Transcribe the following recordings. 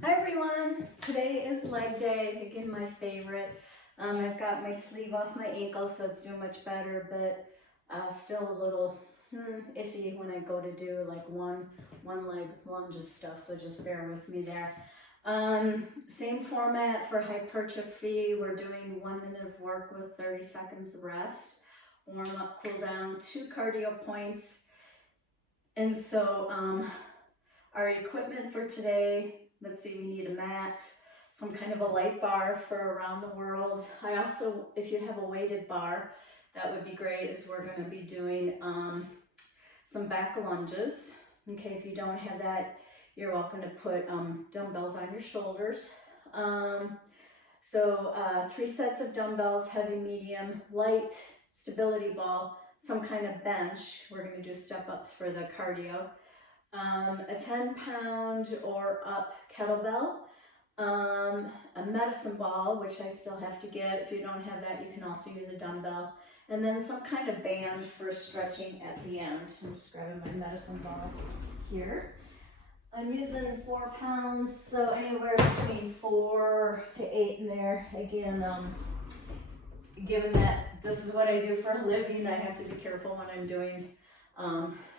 Hi everyone! Today is leg day, again my favorite. I've got my sleeve off my ankle so it's doing much better, but still a little iffy when I go to do like one leg lunges stuff, so just bear with me there. Same format for hypertrophy. We're doing 1 minute of work with 30 seconds of rest. Warm up, cool down, 2 cardio points. And so our equipment for today, let's see, we need a mat, some kind of a light bar for around the world. I also, if you have a weighted bar, that would be great, as we're going to be doing some back lunges. Okay, if you don't have that, you're welcome to put dumbbells on your shoulders. So 3 sets of dumbbells, heavy, medium, light, stability ball, some kind of bench. We're going to do step-ups for the cardio. A 10-pound or up kettlebell, a medicine ball, which I still have to get. If you don't have that, you can also use a dumbbell. And then some kind of band for stretching at the end. I'm just grabbing my medicine ball here. I'm using 4 pounds, so anywhere between 4 to 8 in there. Again, given that this is what I do for a living, I have to be careful when I'm doing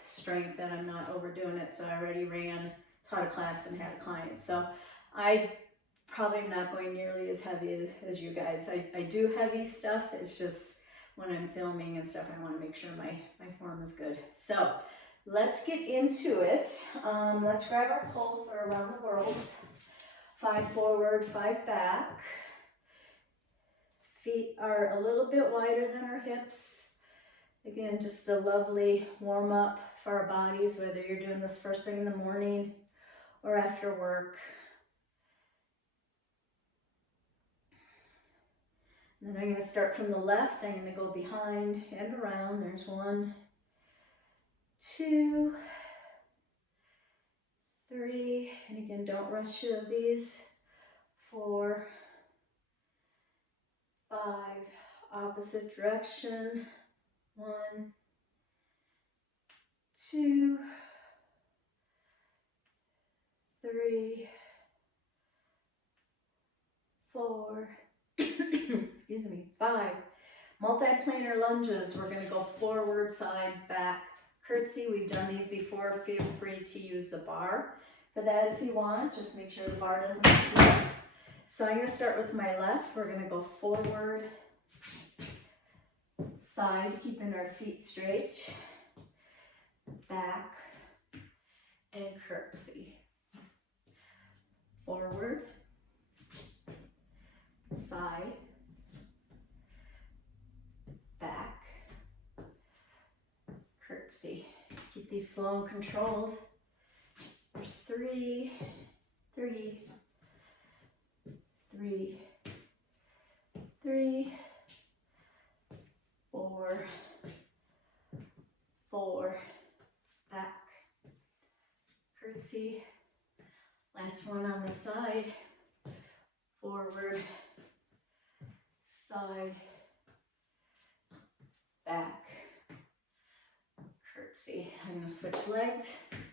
strength that I'm not overdoing it. So I already taught a class and had a client. So I probably am not going nearly as heavy as you guys. I do heavy stuff. It's just when I'm filming and stuff, I want to make sure my form is good. So let's get into it. Let's grab our pole for around the world. 5 forward, 5 back. Feet are a little bit wider than our hips. Again, just a lovely warm up for our bodies, whether you're doing this first thing in the morning or after work. And then I'm going to start from the left. I'm going to go behind and around. There's 1, 2, 3, and again, don't rush through these. 4, 5, opposite direction. 1, 2, 3, 4, excuse me, 5. Multi-planar lunges. We're going to go forward, side, back, curtsy. We've done these before. Feel free to use the bar for that if you want. Just make sure the bar doesn't slip. So I'm going to start with my left. We're going to go forward, side, keeping our feet straight, back, and curtsy. Forward, side, back, curtsy. Keep these slow and controlled. There's 3, 3, 3, 3, 4, 4, back, curtsy. Last one on the side, forward, side, back, curtsy. I'm going to switch legs,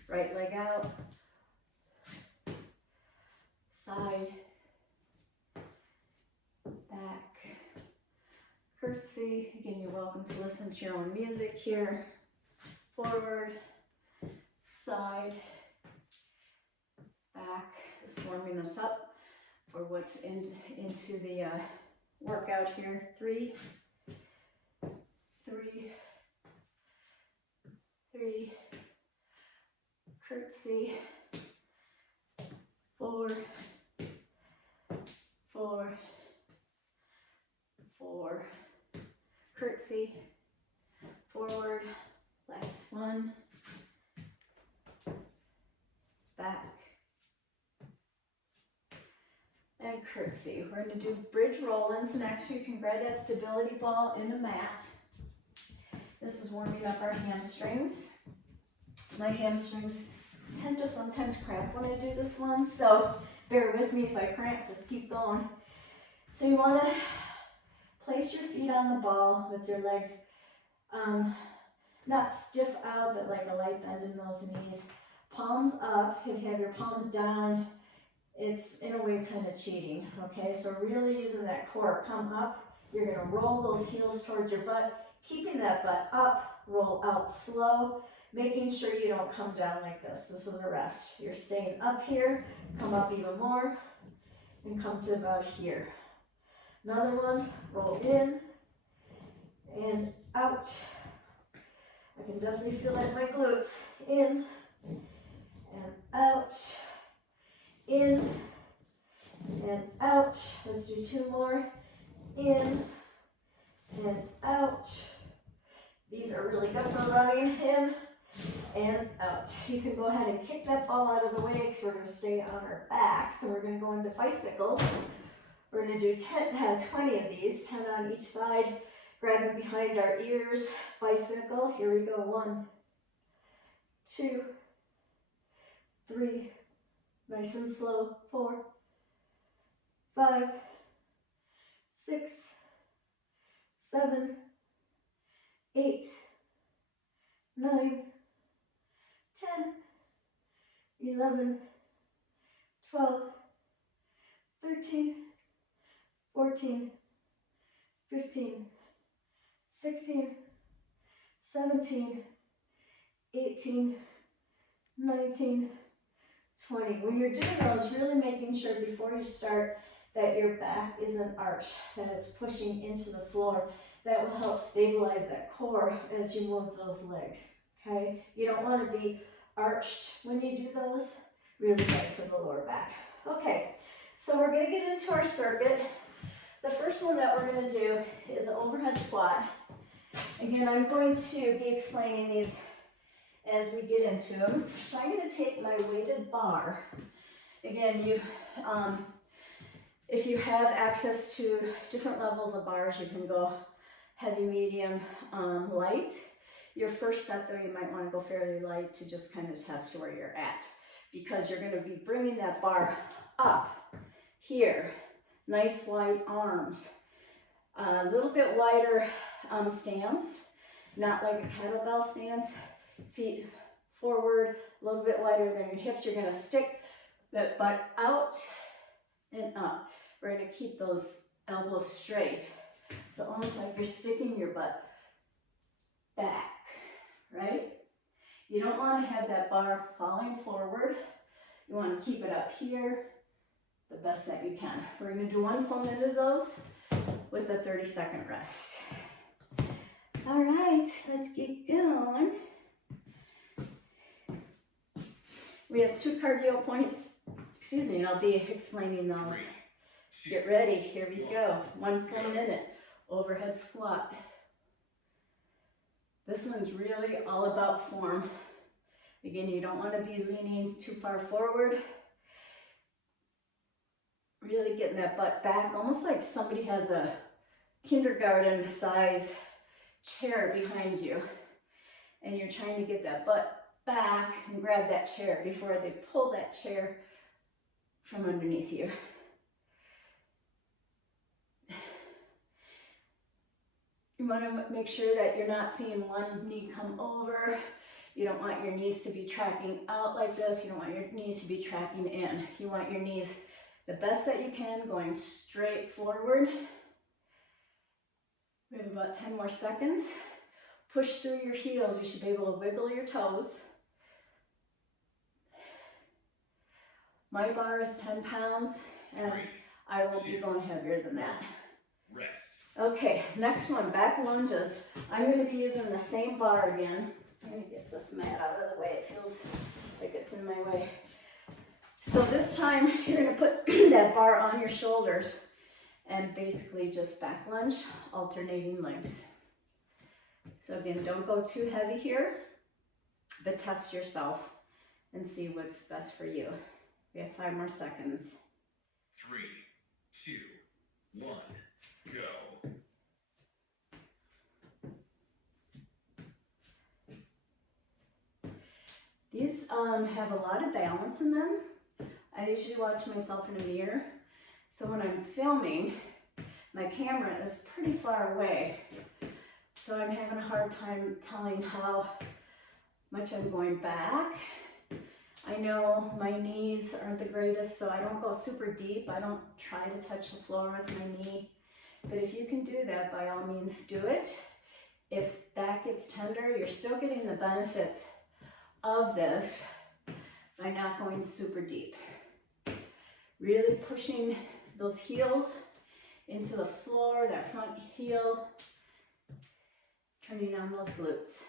right leg out, side, back, curtsy. Again, you're welcome to listen to your own music here. Forward, side, back. This is warming us up for what's into the workout here. 3, 3, 3, curtsy, 4, 4, 4, curtsy, forward, last one, back, and curtsy. We're going to do bridge roll-ins next. You can grab that stability ball in a mat. This is warming up our hamstrings. My hamstrings tend to sometimes cramp when I do this one, so bear with me if I cramp, just keep going. So you want to place your feet on the ball with your legs not stiff out, but like a light bend in those knees. Palms up. If you have your palms down, it's in a way kind of cheating, okay? So really using that core, come up, you're gonna roll those heels towards your butt, keeping that butt up, roll out slow, making sure you don't come down like this. This is a rest. You're staying up here, come up even more, and come to about here. Another one, roll in, and out. I can definitely feel that in my glutes. In, and out, in, and out. Let's do 2 more. In, and out. These are really good for running. In, and out. You can go ahead and kick that ball out of the way because we're going to stay on our backs. So we're going to go into bicycles. We're going to do 20 of these, 10 on each side, grabbing behind our ears, bicycle. Here we go. 1, 2, 3, nice and slow. 4, 5, 6, 7, 8, 9, 10, 11, 12, 13, 14, 15, 16, 17, 18, 19, 20. When you're doing those, really making sure before you start that your back isn't arched, that it's pushing into the floor. That will help stabilize that core as you move those legs, okay? You don't want to be arched when you do those. Really good for the lower back. Okay, so we're going to get into our circuit. The first one that we're going to do is an overhead squat. Again, I'm going to be explaining these as we get into them. So I'm going to take my weighted bar. Again, if you have access to different levels of bars, you can go heavy, medium, light. Your first set there, you might want to go fairly light to just kind of test where you're at, because you're going to be bringing that bar up here. Nice wide arms. A little bit wider stance, not like a kettlebell stance. Feet forward, a little bit wider than your hips. You're going to stick that butt out and up. We're going to keep those elbows straight. So almost like you're sticking your butt back, right? You don't want to have that bar falling forward. You want to keep it up here the best that you can. We're going to do 1 full minute of those with a 30-second rest. All right, let's get going. We have 2 cardio points, and I'll be explaining those. Get ready, here we go. 1 full minute, overhead squat. This one's really all about form. Again, you don't want to be leaning too far forward. Really getting that butt back, almost like somebody has a kindergarten size chair behind you. And you're trying to get that butt back and grab that chair before they pull that chair from underneath you. You want to make sure that you're not seeing one knee come over. You don't want your knees to be tracking out like this. You don't want your knees to be tracking in. You want your knees the best that you can, going straight forward. We have about 10 more seconds. Push through your heels. You should be able to wiggle your toes. My bar is 10 pounds, and I will be going heavier than that. Rest. Okay, next one, back lunges. I'm going to be using the same bar again. I'm going to get this mat out of the way. It feels like it's in my way. So this time, you're going to put that bar on your shoulders and basically just back lunge, alternating legs. So again, don't go too heavy here, but test yourself and see what's best for you. We have 5 more seconds. 3, 2, 1, go. These have a lot of balance in them. I usually watch myself in a mirror. So when I'm filming, my camera is pretty far away. So I'm having a hard time telling how much I'm going back. I know my knees aren't the greatest, so I don't go super deep. I don't try to touch the floor with my knee. But if you can do that, by all means, do it. If that gets tender, you're still getting the benefits of this by not going super deep. Really pushing those heels into the floor, that front heel, turning on those glutes.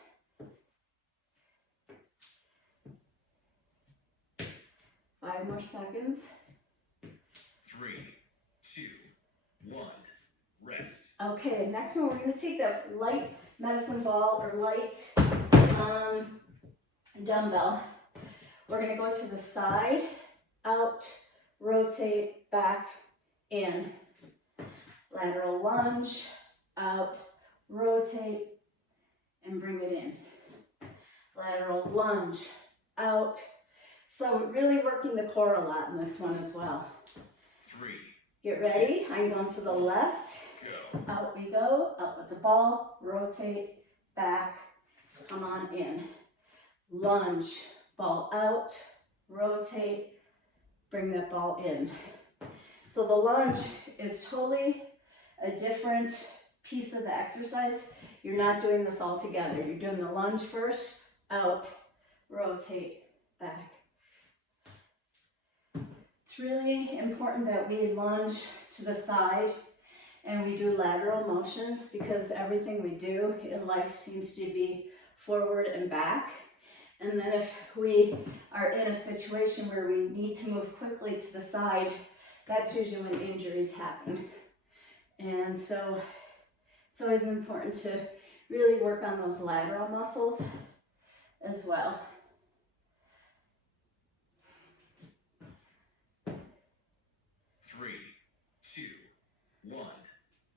5 more seconds. 3, 2, 1, rest. Okay, next one, we're gonna take that light medicine ball or light dumbbell. We're gonna go to the side, out, rotate, back, in. Lateral lunge, out, rotate, and bring it in. Lateral lunge, out. So really working the core a lot in this one as well. 3. Get ready, I'm going to the left. Go. Out we go, up with the ball, rotate, back, come on in. Lunge, ball out, rotate, bring that ball in. So the lunge is totally a different piece of the exercise. You're not doing this all together. You're doing the lunge first, out, rotate, back. It's really important that we lunge to the side and we do lateral motions, because everything we do in life seems to be forward and back. And then if we are in a situation where we need to move quickly to the side, that's usually when injuries happen. And so it's always important to really work on those lateral muscles as well. Three, two, one,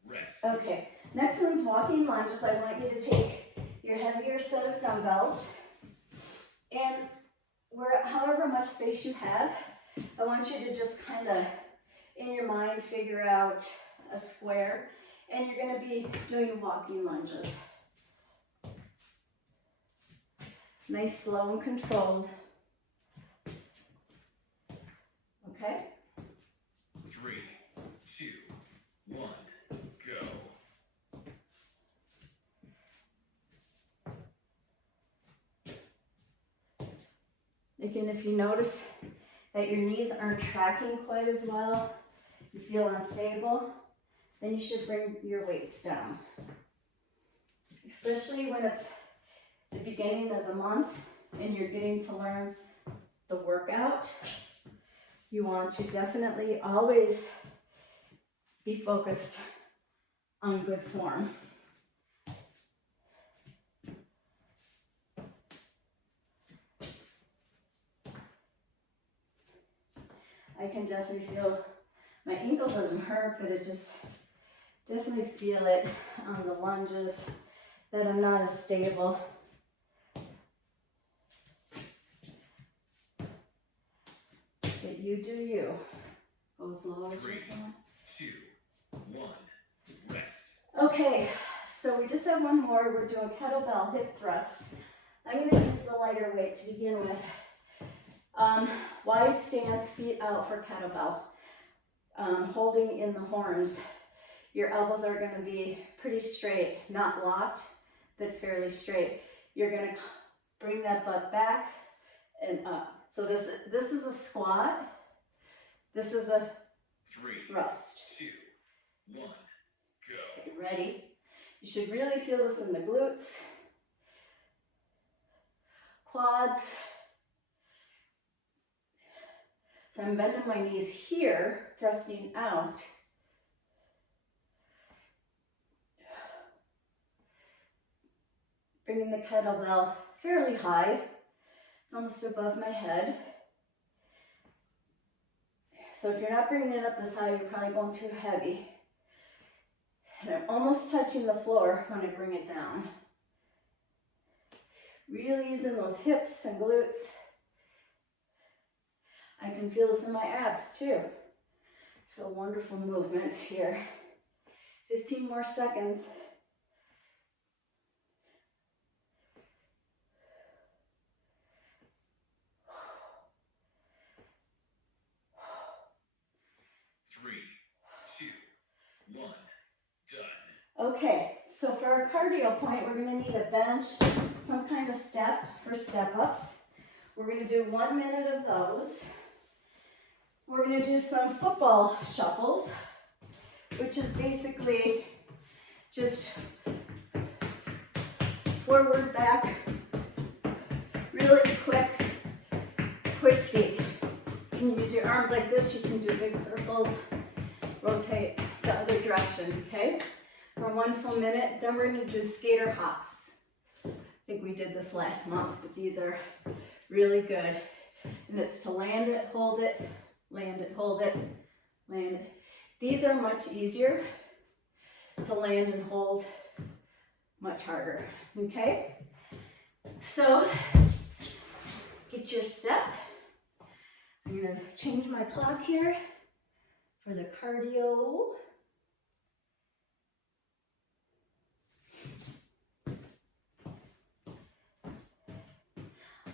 rest. Okay, next one's walking lunges. I want you to take your heavier set of dumbbells, and however much space you have, I want you to just kind of, in your mind, figure out a square, and you're going to be doing walking lunges. Nice, slow, and controlled. Okay? 3, 2, 1, go. Again, if you notice that your knees aren't tracking quite as well, you feel unstable, then you should bring your weights down. Especially when it's the beginning of the month and you're getting to learn the workout, you want to definitely always be focused on good form. I can definitely feel, my ankle doesn't hurt, but it just definitely feel it on the lunges that I'm not as stable. But you do you. Go as low as you 3, can. 2, 1, rest. Okay, so we just have one more. We're doing kettlebell hip thrust. I'm going to use the lighter weight to begin with. Wide stance, feet out for kettlebell. Holding in the horns. Your elbows are going to be pretty straight, not locked, but fairly straight. You're going to bring that butt back and up. So this is a squat. This is a 3, thrust. 2, 1, go. Okay, ready? You should really feel this in the glutes, quads. So I'm bending my knees here, thrusting out. Bringing the kettlebell fairly high. It's almost above my head. So if you're not bringing it up this high, you're probably going too heavy. And I'm almost touching the floor when I bring it down. Really using those hips and glutes. I can feel this in my abs too. So wonderful movement here. 15 more seconds. cardio point, we're gonna need a bench, some kind of step for step-ups. We're gonna do 1 minute of those. We're gonna do some football shuffles, which is basically just forward, back, really quick feet. You can use your arms like this, you can do big circles, rotate the other direction, okay? For 1 full minute, then we're gonna do skater hops. I think we did this last month, but these are really good. And it's to land it, hold it, land it, hold it, land it. These are much easier to land and hold, much harder, okay? So, get your step. I'm gonna change my clock here for the cardio.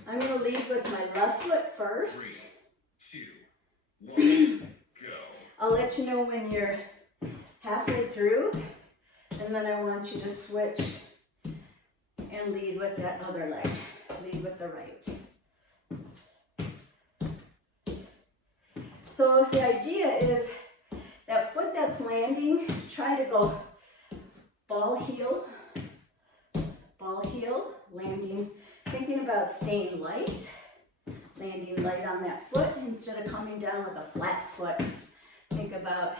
I'm gonna lead with my left foot first. 3, 2, 1, go. I'll let you know when you're halfway through, and then I want you to switch and lead with that other leg. Lead with the right. So the idea is that foot that's landing, try to go ball heel, landing, thinking about staying light, landing light on that foot instead of coming down with a flat foot. Think about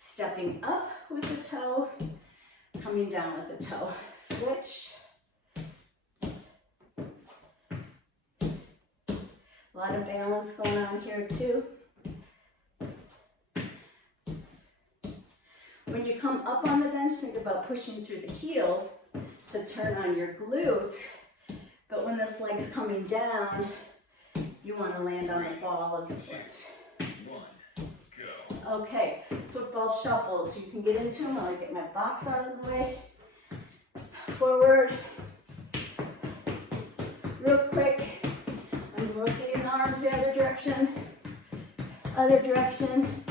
stepping up with the toe, coming down with the toe. Switch. A lot of balance going on here too. When you come up on the bench, think about pushing through the heel to turn on your glutes. But when this leg's coming down, you want to land on the ball of the foot. 1, go. Okay, football shuffles. You can get into them while I get my box out of the way. Forward. Real quick. I'm rotating the arms the other direction. Other direction.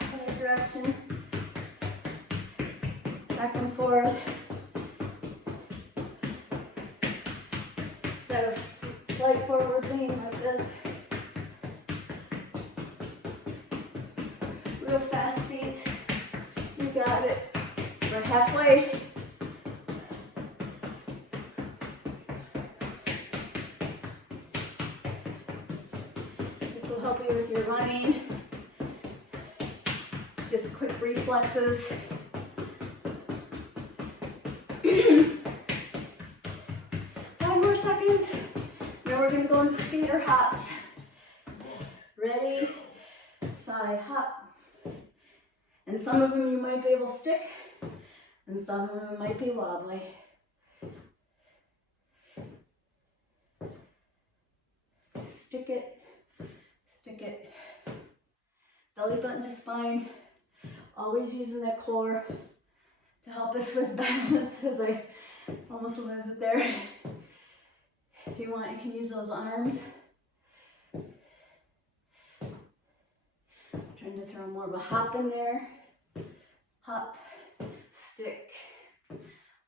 Other direction. Back and forth. So slight forward lean like this. Real fast feet. You got it. We're halfway. This will help you with your running. Just quick reflexes. 5 more seconds. Now we're going to go into skater hops. Ready? Side hop. And some of them you might be able to stick, and some of them might be wobbly. Stick it, stick it. Belly button to spine. Always using that core to help us with balance, as I almost lose it there. If you want, you can use those arms. Trying to throw more of a hop in there. Hop, stick,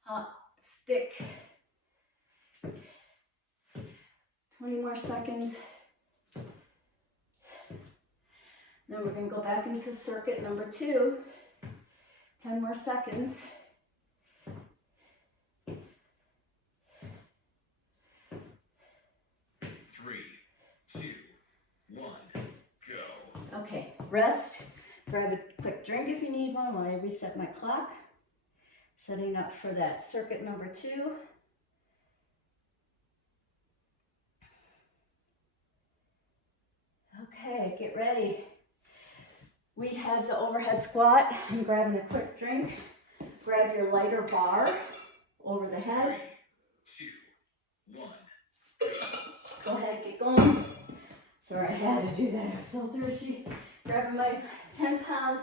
hop, stick. 20 more seconds. Then we're going to go back into circuit number 2. 10 more seconds. 3, 2, 1, go. Okay, rest. Grab a quick drink if you need one while I reset my clock. Setting up for that circuit number 2. Okay, get ready. We have the overhead squat. I'm grabbing a quick drink. Grab your lighter bar over the head. 3, 2, 1, Go ahead, get going. Sorry, I had to do that. I'm so thirsty. Grabbing my 10-pound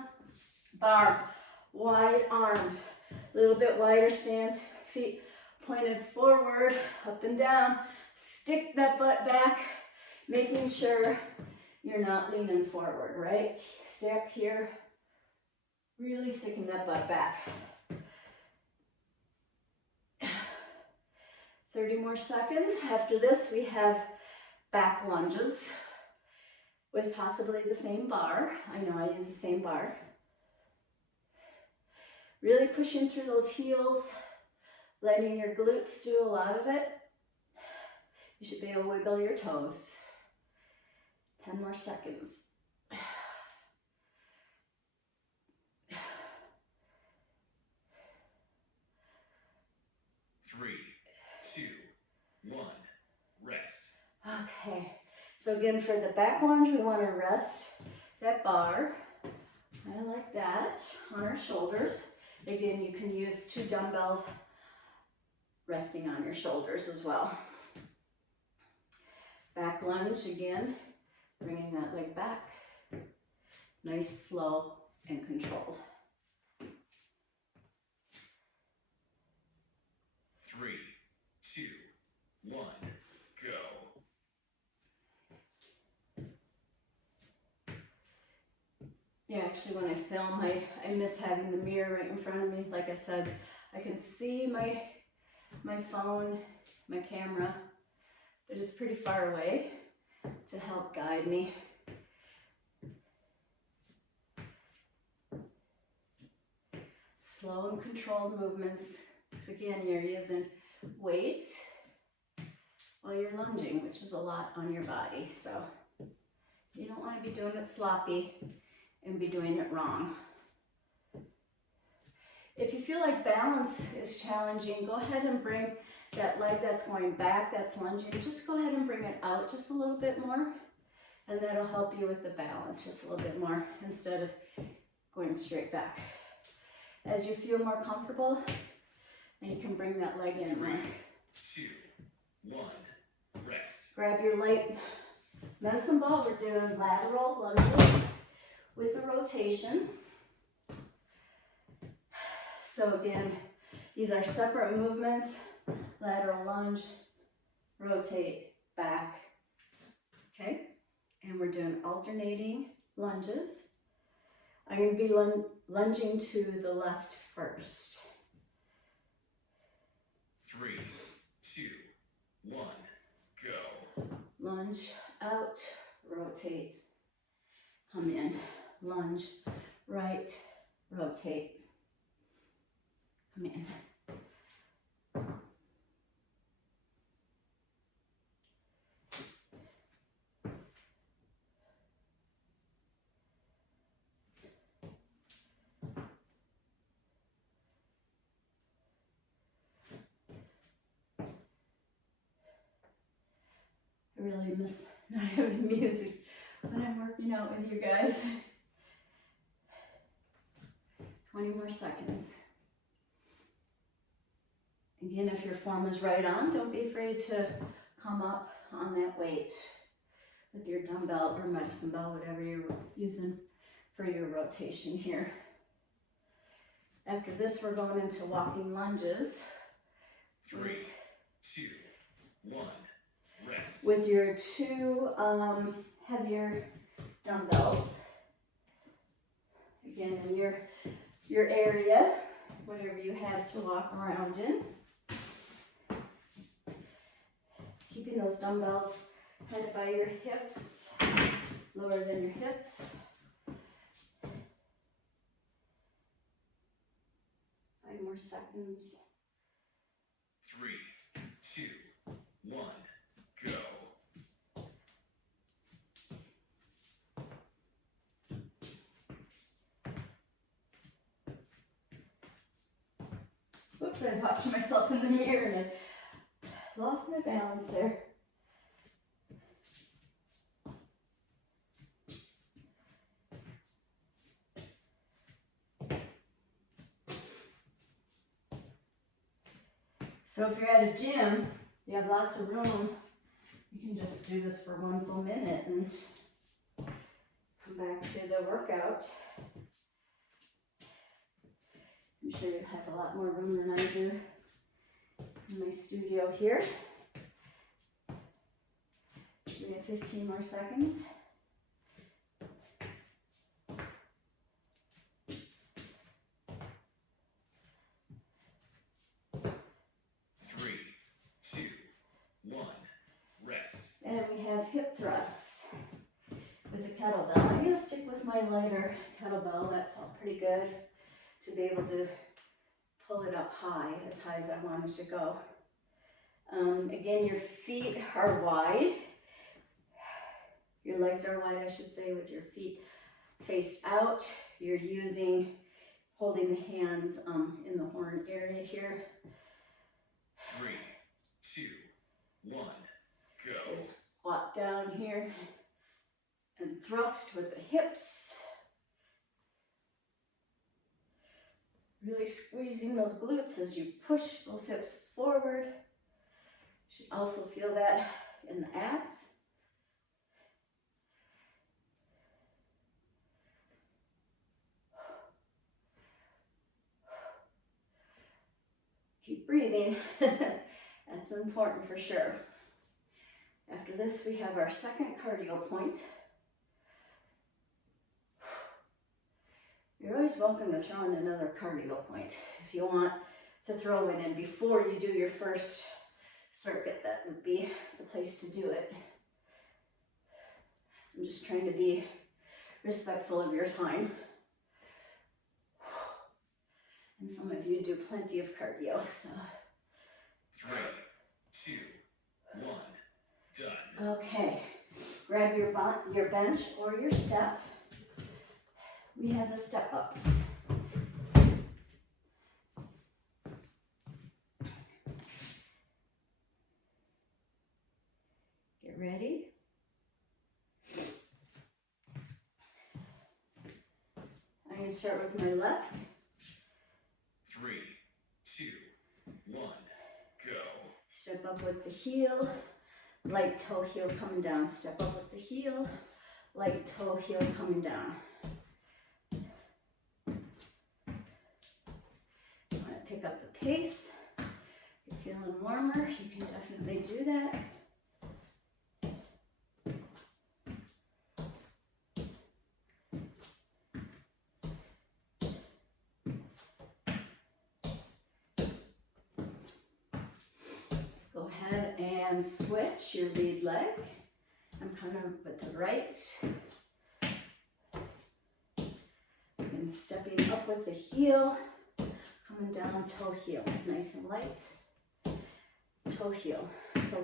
bar, wide arms, a little bit wider stance, feet pointed forward, up and down. Stick that butt back, making sure you're not leaning forward, right? Stay up here, really sticking that butt back. 30 more seconds. After this, we have back lunges with possibly the same bar. I know I use the same bar. Really pushing through those heels, letting your glutes do a lot of it. You should be able to wiggle your toes. 10 more seconds. 3, 2, 1, rest. Okay, so again for the back lunge, we want to rest that bar, kind of like that, on our shoulders. Again, you can use 2 dumbbells resting on your shoulders as well. Back lunge again, bringing that leg back. Nice, slow, and controlled. 3, 2, 1, go. Yeah, actually when I film, I miss having the mirror right in front of me. Like I said, I can see my phone, my camera, but it's pretty far away to help guide me. Slow and controlled movements. So again, you're using weight while you're lunging, which is a lot on your body. So you don't want to be doing it sloppy and be doing it wrong. If you feel like balance is challenging, go ahead and bring that leg that's going back, that's lunging, just go ahead and bring it out just a little bit more, and that'll help you with the balance just a little bit more instead of going straight back. As you feel more comfortable, then you can bring that leg in 3, more. 2, 1, rest. Grab your light medicine ball. We're doing lateral lunges with a rotation. So again, these are separate movements. Lateral lunge, rotate, back. Okay? And we're doing alternating lunges. I'm going to be lunging to the left first. 3, 2, 1, go. Lunge, out, rotate, come in. Lunge, right, rotate, come in. I really miss not having music when I'm working out with you guys. 20 more seconds. Again, if your form is right on, don't be afraid to come up on that weight with your dumbbell or medicine ball, whatever you're using for your rotation here. After this, we're going into walking lunges. 3, 2, 1, rest. With your 2 heavier dumbbells. Again, in your area, whatever you have to walk around in. Keeping those dumbbells kind of by your hips, lower than your hips. 5 more seconds. 3, 2, 1, go. Oops, I watched myself in the mirror and I lost my balance there. So if you're at a gym, you have lots of room, you can just do this for 1 full minute and come back to the workout. I'm sure you have a lot more room than I do in my studio here. We have 15 more seconds. 3, 2, 5 hip thrusts with the kettlebell. I'm going to stick with my lighter kettlebell. That felt pretty good to be able to pull it up high as I wanted to go. Again, your feet are wide. Your legs are wide, I should say, with your feet faced out. You're holding the hands in the horn area here. 3, 2, 1, go. Just squat down here and thrust with the hips. Really squeezing those glutes as you push those hips forward. You should also feel that in the abs. Keep breathing. That's important for sure. After this, we have our second cardio point. You're always welcome to throw in another cardio point. If you want to throw it in before you do your first circuit, that would be the place to do it. I'm just trying to be respectful of your time. And some of you do plenty of cardio, so. 3, 2, 1, done. Okay, grab your bench or your step. We have the step ups. Get ready. I'm going to start with my left. 3, 2, 1, go. Step up with the heel, light toe heel coming down. Step up with the heel, light toe heel coming down. You want to pick up the pace. If you're feeling warmer, you can definitely do that. Go ahead and switch your lead leg. I'm coming with the right. And stepping up with the heel, coming down toe heel, nice and light. Toe heel,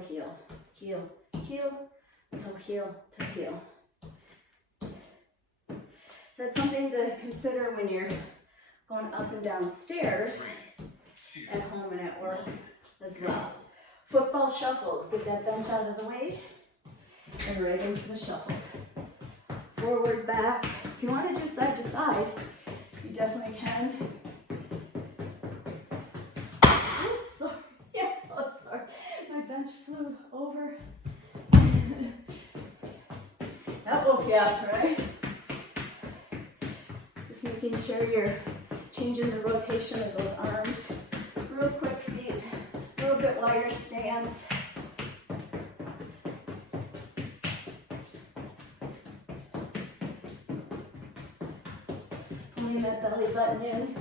heel, heel, toe heel, heel. So that's something to consider when you're going up and down stairs 3, 2, at home and at work 1, as well. Football shuffles, get that bench out of the way and right into the shuffles. Forward, back. If you want to do side to side, you definitely can. Oops, sorry. I'm so sorry. My bench flew over. That woke you up, right? Just making sure you're changing the rotation of those arms. Real quick feet, a little bit wider stance. Pulling that belly button in.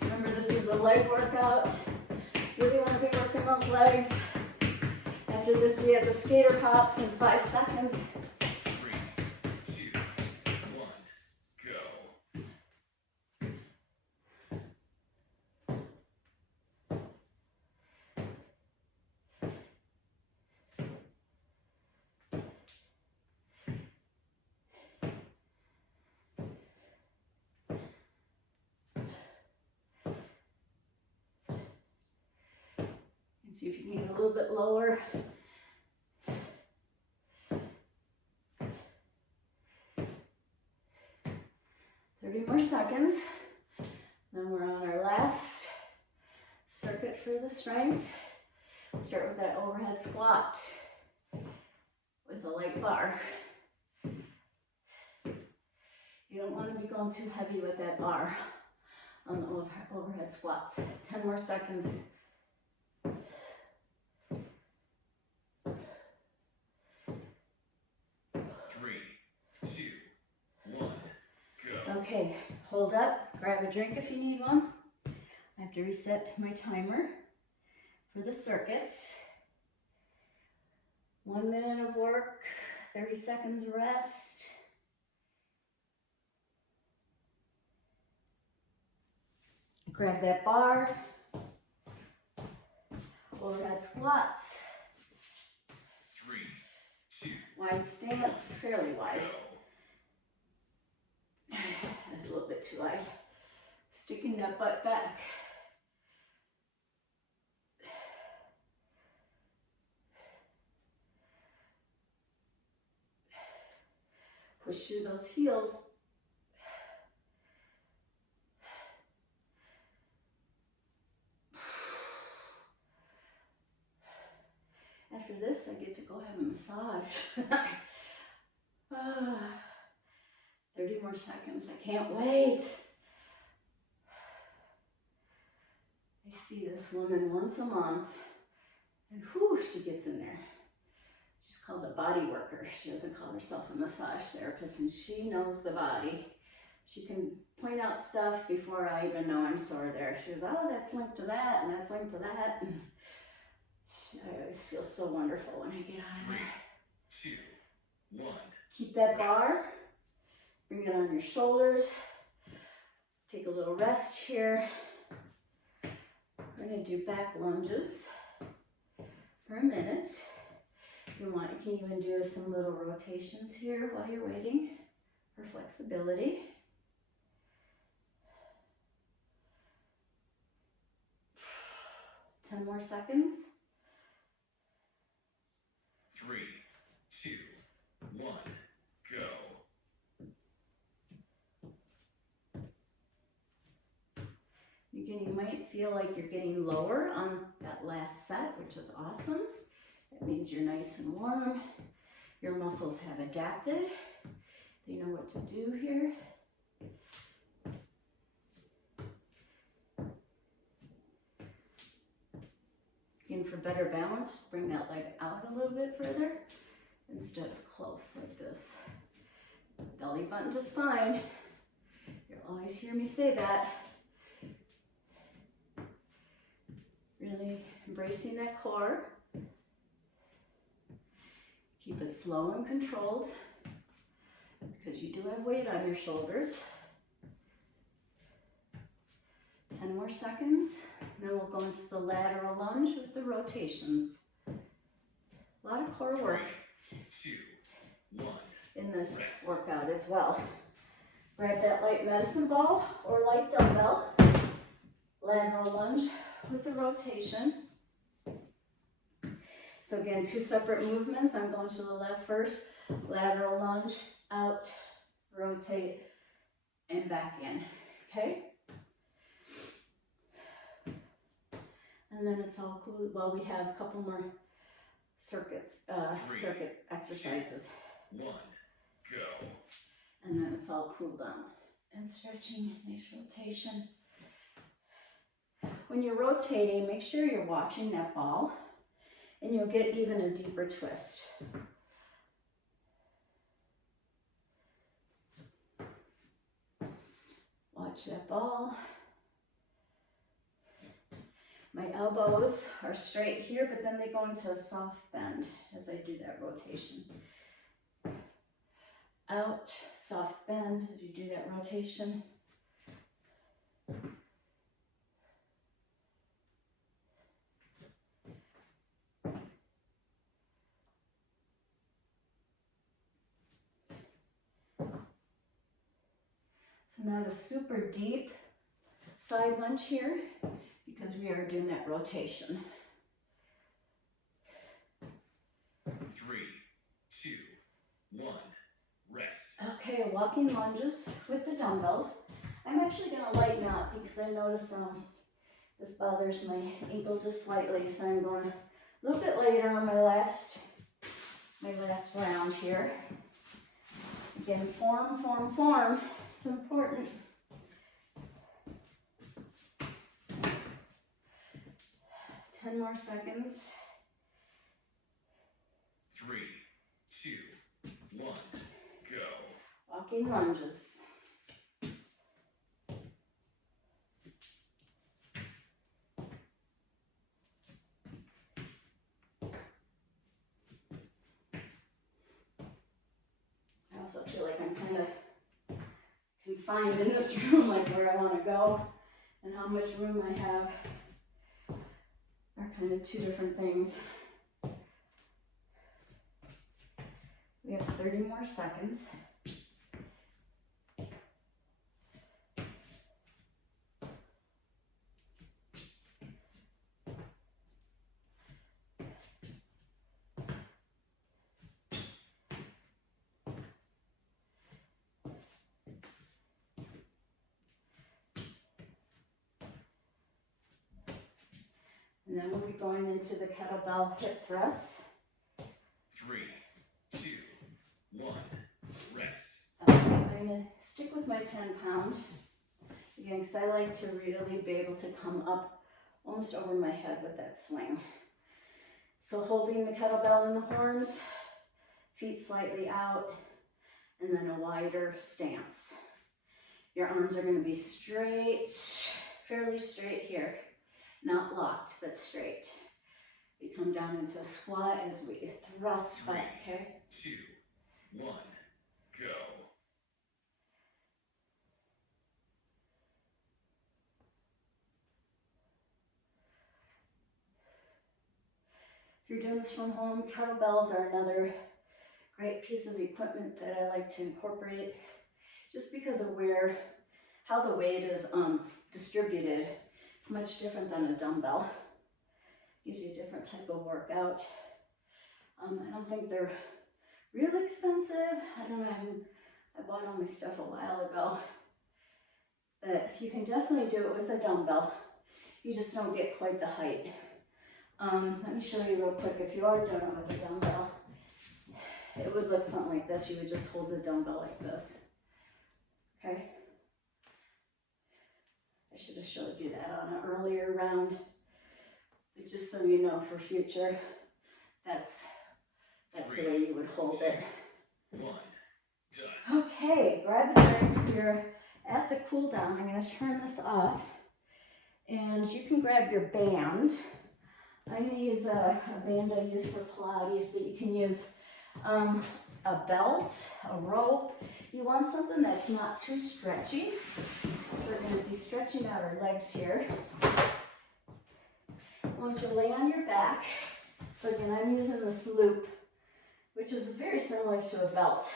Remember, this is a leg workout. Really want to be working those legs. After this, we have the skater hops in 5 seconds. 3, 2, 1, go. And see if you can get a little bit lower. More seconds. Then we're on our last circuit for the strength. Start with that overhead squat with a light bar. You don't want to be going too heavy with that bar on the overhead squats. 10 more seconds. 3, 2, 1, go. Okay, hold up, grab a drink if you need one. After to reset my timer for the circuit. 1 minute of work, 30 seconds rest. Grab that bar. Overhead squats. 3, 2, Wide stance, fairly wide. go. That's a little bit too wide. Sticking that butt back. Push through those heels. After this, I get to go have a massage. 30 more seconds, I can't wait. I see this woman once a month, and whew, she gets in there. She's called a body worker. She doesn't call herself a massage therapist, and she knows the body. She can point out stuff before I even know I'm sore there. She goes, oh, that's linked to that, and that's linked to that. And I always feel so wonderful when I get out of 3, there. 2, 1. Keep that bar. Bring it on your shoulders. Take a little rest here. We're going to do back lunges for a minute. If you want, you can even do some little rotations here while you're waiting for flexibility. Ten more seconds. 3, 2, 1, go. You might feel like you're getting lower on that last set, which is awesome. That means you're nice and warm. Your muscles have adapted. They know what to do here. Again, for better balance, bring that leg out a little bit further instead of close like this. Belly button just fine. You'll always hear me say that. Really embracing that core. Keep it slow and controlled because you do have weight on your shoulders. 10 more seconds, then we'll go into the lateral lunge with the rotations. A lot of core work 3, 2, 1. in this workout as well. Grab that light medicine ball or light dumbbell. Lateral lunge with the rotation. So again, 2 separate movements. I'm going to the left first. Lateral lunge, out, rotate, and back in. Okay? And then it's all cool. Well, we have a couple more circuit exercises. 1, go. And then it's all cool down. And stretching, nice rotation. When you're rotating, make sure you're watching that ball, and you'll get even a deeper twist. Watch that ball. My elbows are straight here, but then they go into a soft bend as I do that rotation. Out, soft bend as you do that rotation. So not a super deep side lunge here because we are doing that rotation. 3, 2, 1. Rest. Okay, walking lunges with the dumbbells. I'm actually going to lighten up because I notice this bothers my ankle just slightly, so I'm going a little bit later on my last round here. Again, form. It's important. Ten more seconds. 3, 2, 1. Go. Walking lunges. also feel like I'm kind of confined in this room, like where I want to go and how much room I have are kind of two different things. We have 30 more seconds. And then we'll be going into the kettlebell hip thrusts. 3, 2, 1, rest. I'm going to stick with my 10-pound. Again, because I like to really be able to come up almost over my head with that swing. So holding the kettlebell in the horns, feet slightly out, and then a wider stance. Your arms are going to be straight, fairly straight here. Not locked, but straight. We come down into a squat as we thrust back, okay? 3, 2, 1, go. If you're doing this from home, kettlebells are another great piece of equipment that I like to incorporate just because of how the weight is distributed. It's much different than a dumbbell. Gives you a different type of workout. I don't think they're real expensive. I don't know, I bought all my stuff a while ago. But you can definitely do it with a dumbbell. You just don't get quite the height. Let me show you real quick. If you are doing it with a dumbbell, it would look something like this. You would just hold the dumbbell like this. Okay? I should have showed you that on an earlier round. But just so you know for future, that's the way you would hold it. 1, done. Okay, grab a drink. You're at the cool down. I'm going to turn this off. And you can grab your band. I'm going to use a band I use for Pilates, but you can use a belt, a rope. You want something that's not too stretchy. So we're going to be stretching out our legs here. I want you to lay on your back. So again, I'm using this loop, which is very similar to a belt.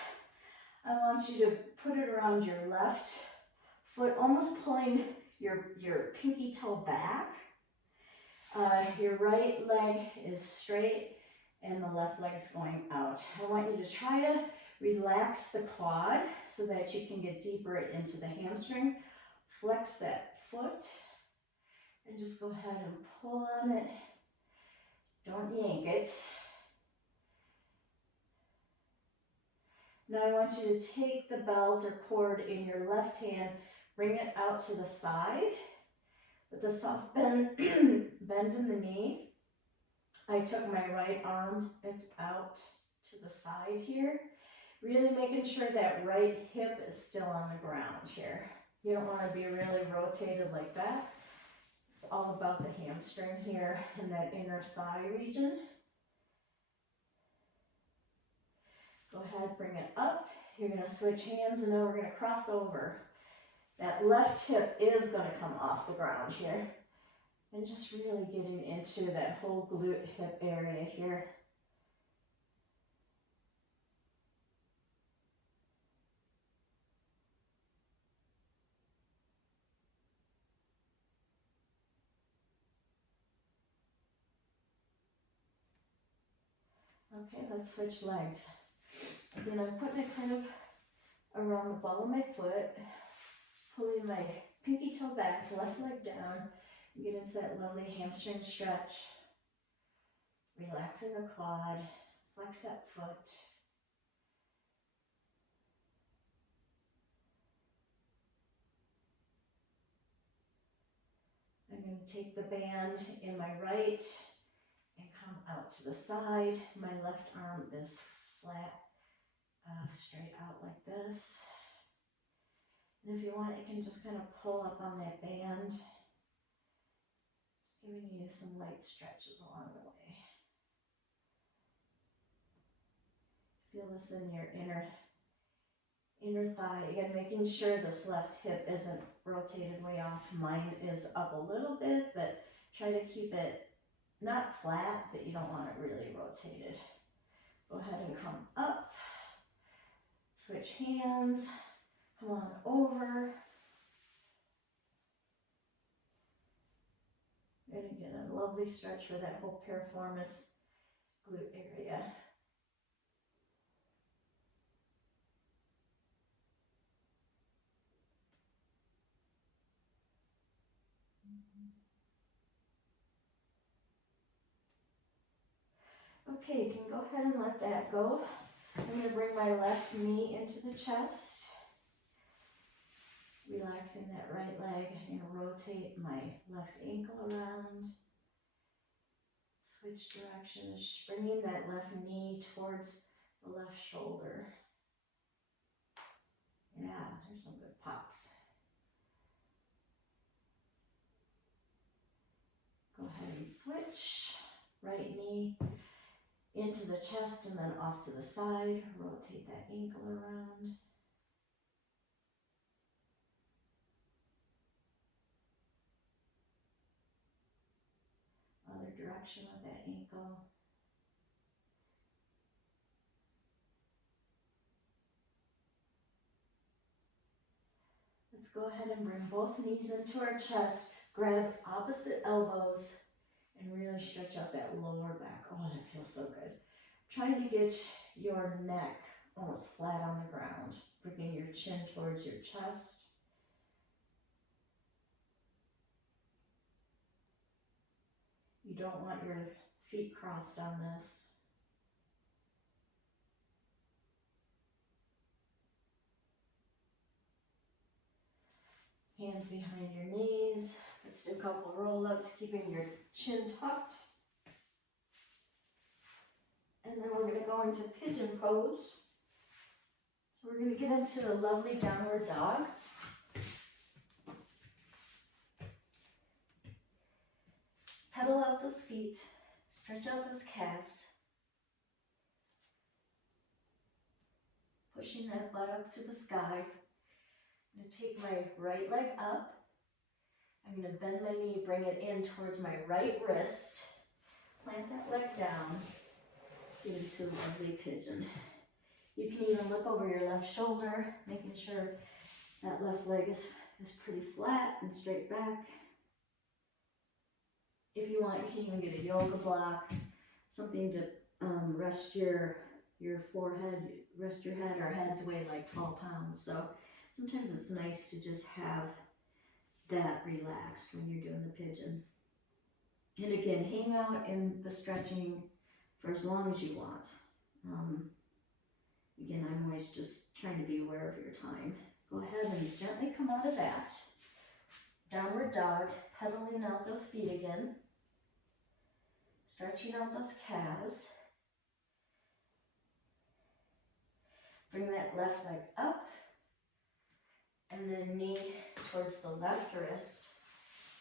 I want you to put it around your left foot, almost pulling your pinky toe back. Your right leg is straight and the left leg's going out. I want you to try to relax the quad so that you can get deeper into the hamstring. Flex that foot and just go ahead and pull on it. Don't yank it. Now I want you to take the belt or cord in your left hand, bring it out to the side with a soft bend, bend in the knee. I took my right arm, it's out to the side here. Really making sure that right hip is still on the ground here. You don't want to be really rotated like that. It's all about the hamstring here and that inner thigh region. Go ahead, bring it up. You're going to switch hands and now we're going to cross over. That left hip is going to come off the ground here. And just really getting into that whole glute hip area here. Okay, let's switch legs. Again, I'm putting it kind of around the ball of my foot, pulling my pinky toe back, left leg down, and get into that lovely hamstring stretch. Relaxing the quad, flex that foot. I'm going to take the band in my right and come out to the side. My left arm is flat, straight out like this. And if you want, you can just kind of pull up on that band. Just giving you some light stretches along the way. Feel this in your inner inner thigh. Again, making sure this left hip isn't rotated way off. Mine is up a little bit, but try to keep it not flat, but you don't want it really rotated. Go ahead and come up. Switch hands. Come on over. You're going to get a lovely stretch for that whole piriformis glute area. Okay, you can go ahead and let that go. I'm going to bring my left knee into the chest. Relaxing that right leg. I'm going to rotate my left ankle around. Switch directions, bringing that left knee towards the left shoulder. Yeah, there's some good pops. Go ahead and switch. Right knee into the chest and then off to the side. Rotate that ankle around. Other direction with that ankle. Let's go ahead and bring both knees into our chest. Grab opposite elbows and really stretch out that lower back. Oh, that feels so good. Trying to get your neck almost flat on the ground, bringing your chin towards your chest. You don't want your feet crossed on this. Hands behind your knees. Let's do a couple roll-ups, keeping your chin tucked. And then we're going to go into pigeon pose. So we're going to get into a lovely downward dog. Pedal out those feet, stretch out those calves. Pushing that butt up to the sky. I'm going to take my right leg up. I'm going to bend my knee, bring it in towards my right wrist. Plant that leg down. Get into a lovely pigeon. You can even look over your left shoulder, making sure that left leg is pretty flat and straight back. If you want, you can even get a yoga block, something to rest your forehead, rest your head. Our heads weigh like 12 pounds, so sometimes it's nice to just have that relaxed when you're doing the pigeon. And again, hang out in the stretching for as long as you want. Again, I'm always just trying to be aware of your time. Go ahead and gently come out of that. Downward dog, pedaling out those feet again. Stretching out those calves. Bring that left leg up. And then knee towards the left wrist.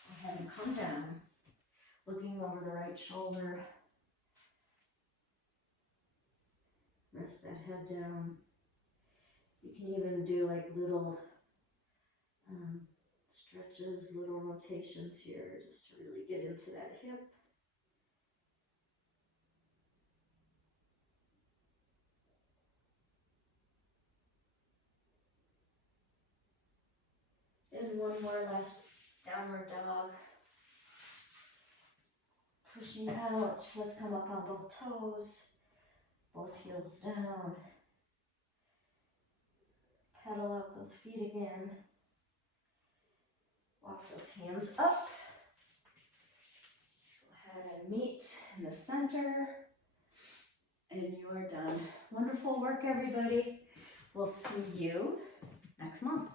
Go ahead and come down. Looking over the right shoulder. Rest that head down. You can even do like little stretches, little rotations here, just to really get into that hip. And one more last downward dog. Pushing out, let's come up on both toes, both heels down. Pedal out those feet again. Walk those hands up. Go ahead and meet in the center. And you are done. Wonderful work, everybody. We'll see you next month.